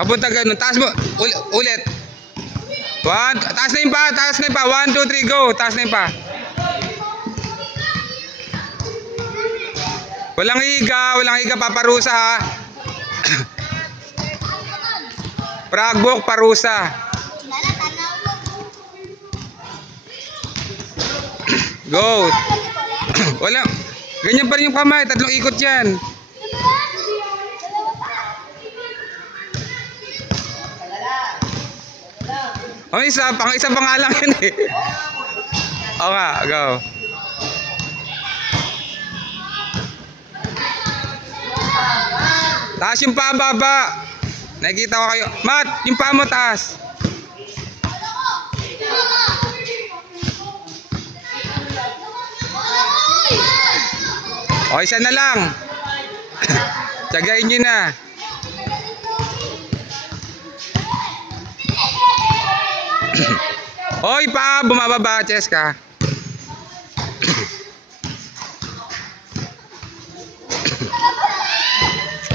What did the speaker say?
Papunta ganun. Taas mo. Ulit. Taas na yung pa. Taas na yung pa. 1, 2, 3, go. Taas na yung pa. Walang higa. Walang higa. Paparusa ha. Pragbok, parusa. Go. Walang. Ganyan pa rin yung kamay. 3 ikot yan. Oh, isa pa nga lang yun eh. Oo nga, go. Taas yung paa, baba. Nakikita ko kayo. Mat, yung paa mo taas. O, isa na lang. Tsagain nyo na. Hoy pa, bumababa, Cheska.